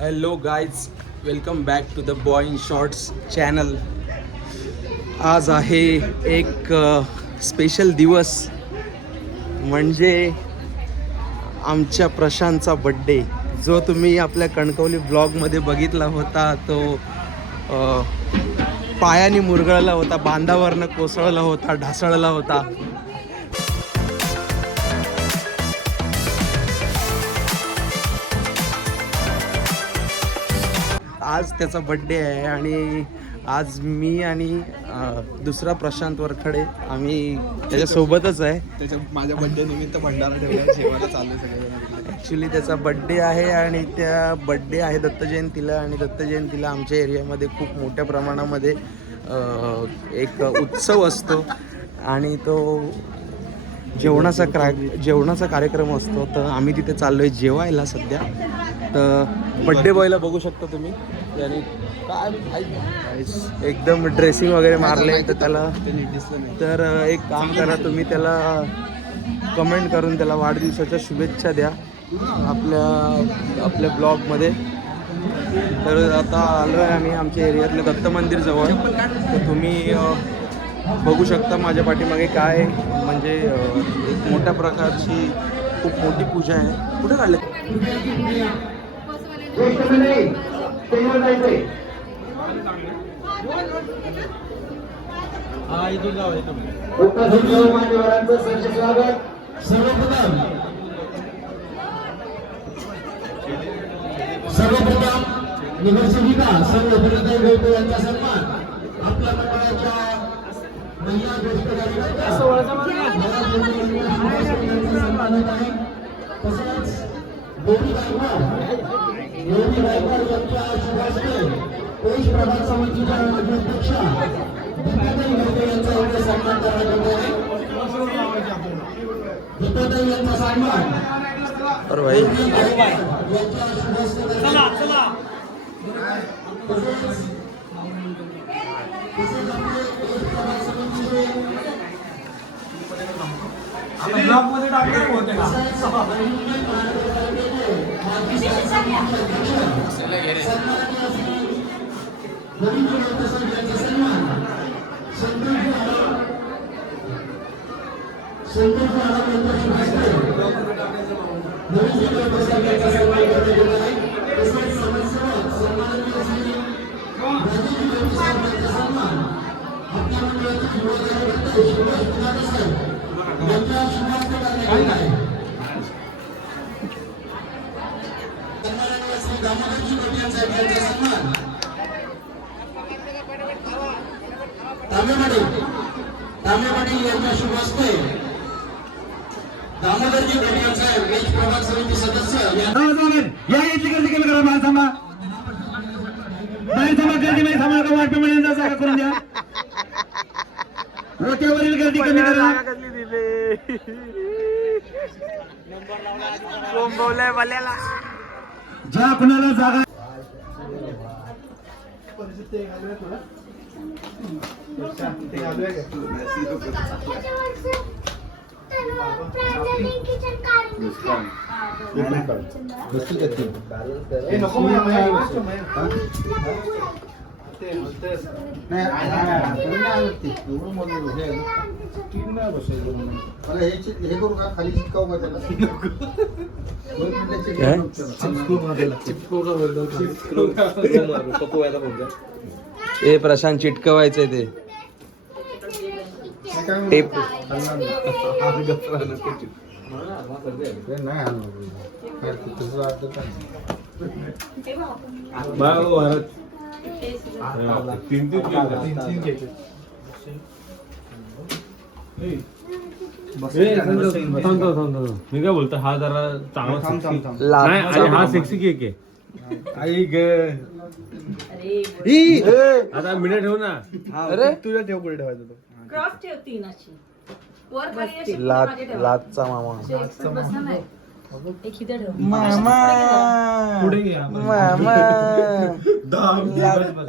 Hello guys, welcome back to the boy in shorts channel. आज आहे एक special दिवस, म्हणजे आमच्या प्रशांतचा बड्डे, जो तुम्ही आपल्या कणकवली ब्लॉगमध्ये बघितला होता. तो पायाने मुरगळला होता, बांधावरनं कोसळला होता, ढासळला होता. आज त्याचा बड्डे आहे आणि आज मी आणि दुसरा प्रशांत वरखडे आम्ही त्याच्यासोबतच आहे. माझ्या बड्डे निमित्त भंडारा ठेवला, जेवायला चालू सगळे. ॲक्च्युली त्याचा बड्डे आहे आणि त्या बड्डे आहे दत्त जयंतीला, आणि दत्त जयंतीला आमच्या एरियामध्ये खूप मोठ्या प्रमाणामध्ये एक उत्सव असतो आणि तो जेवणाचा कार्यक्रम असतो. तर आम्ही तिथे चाललो आहे जेवायला सध्या. तर बड्डे बॉयला बघू शकता तुम्ही, आणि काय एकदम ड्रेसिंग वगैरे मारले. तर त्याला तर एक काम करा, तुम्ही त्याला कमेंट करून त्याला वाढदिवसाच्या शुभेच्छा द्या आपल्या ब्लॉगमध्ये. तर आता आलो आहे आम्ही आमच्या एरियातल्या दत्त मंदिर जवळ. तर तुम्ही बघू शकता माझ्या पाठीमागे काय, म्हणजे एक मोठ्या प्रकारची खूप मोठी पूजा आहे. कुठे काढले सर्वप्रथम नगरसेविका सर्व गौतम यांचा सन्मान आपल्या मंडळाच्या महिला तसेच गौरी गायकवाड यांच्या शुभास्ते देश प्रभाग समितीच्या अध्यक्षा दीपाताई गौतम यांचा इथे सन्मान करण्यात येतो आहे. दीपाताई यांचा सन्मान और भाई तांबेवाडी यांच्या शुभ हस्ते दामोदरजी घोटिया साहेब देश प्रभाग समिती सदस्य या याची गर्दी कमी करा. मला थांबा, नाही थांबा, गर्दी नाही थांबा. वाटपेमध्ये जागा करून द्या. रोट्यावरील गर्दी कमी करा. ज्या कुणाला जागा हे करू का खाली चिटकावू का त्याला? ए प्रशांत, चिटकवायचंय ते टेप. मी काय बोलतो, हा जरा चांगला, हा सेक्सी केक आहे. आता मिनिट ठेव ना. अरे तुझ्या ठेव, कुठे ठेवायचं तो? क्रॉस ठेवती नाची वर खाली अशी लाचचा मामा. एक हिथं ठेव. पुढे घे आपण. मामा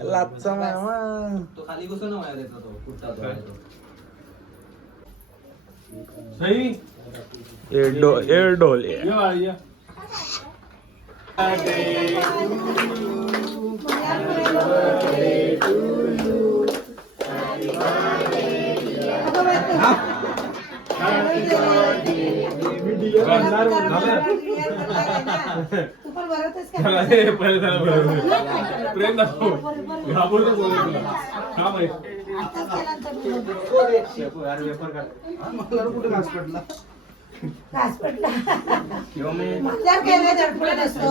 लाचचा मामा. तो खाली बसून ना त्याचा तो कुठचा तो. सही ए ढोल ये. तू पण भरवतेस का? प्रेम दाखव घाबरतो बोलतो तुला हा माहित आत्ताच केला तर मी. मला कुठे घास पडला घास पडला. जर काय नाही धडपडत असतो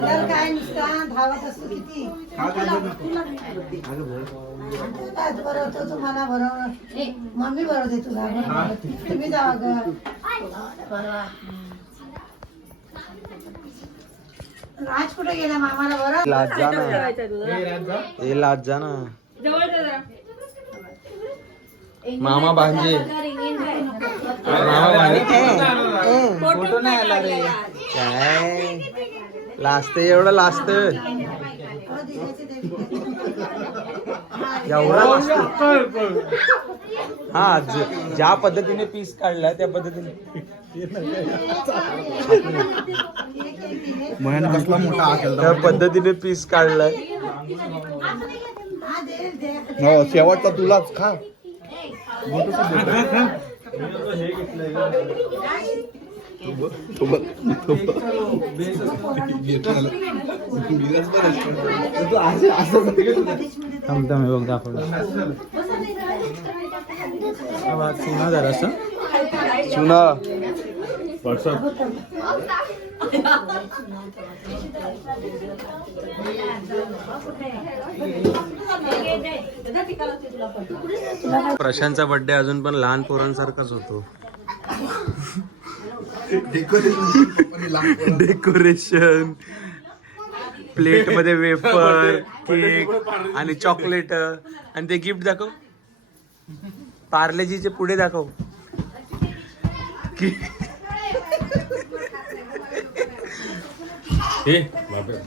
जर काय नुसता धावत असतो किती काय भरवतो तुम्हाला भरवणं मम्मी भरवते तुला तुम्ही जावा ग राज कुठे गेला मामाला बरं लाज जा ना ए लाज जा ना मामा भांजे मामा भांजे फोटो नाही आला रे काय लाजते एवढं लाजत एवढा लाजतो हा ज्या पद्धतीने पीस काढला त्या पद्धतीने मयानं कसला मोठा हा केला त्या पद्धतीने पीस काढलाय हो शेवटचा तुलाच खा सुना प्रशांतचा बर्थडे अजून पण लहान पोरांसारखाच होतो. डेकोरेशन प्लेट मध्ये वेफर केक आणि चॉकलेट आणि ते गिफ्ट दाखव पार्लेजीचे पुढे दाखव हे बापरे